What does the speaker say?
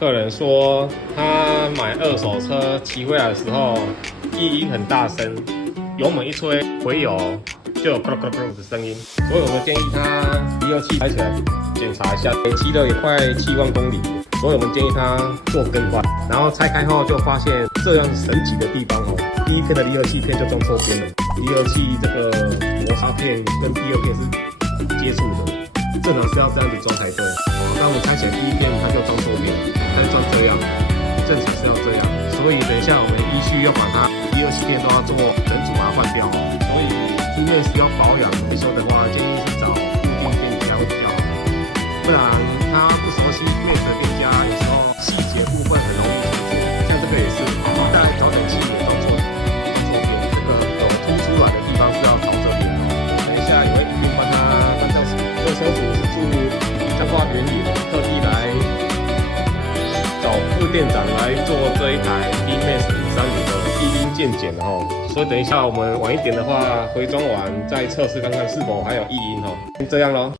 客人说他买二手车骑回来的时候，异音很大声，油门一吹，回油就有咕噜咕噜咕噜的声音，所以我们建议他离合器开起来检查一下。骑了也快7万公里，所以我们建议他做更换。然后拆开后就发现这样神奇的地方哦，第一片的离合器片就装错边了，离合器这个摩擦片跟第二片是接触的。正常是要这样子装才对。当我们拆起来第一片，它就装错边，它就装这样，正常是要这样。所以等一下我们依序要把它离合器片都要做整组把它换掉哦。所以因为需要保养维修的话，建议是找固定店家会比较好，不然他不熟悉Max的店家，有时候细节部分很容易出错。像这个也是，再来找点气也装错边，这个有凸出来的地方是要朝这边哦。等一下也会一并帮他换掉。这车主是住彰化园林，特地来找副店长来做这一台 D-Max 530的异音鉴检哦。所以等一下我们晚一点的话，回装完再测试看看是否还有异音哦。先这样咯。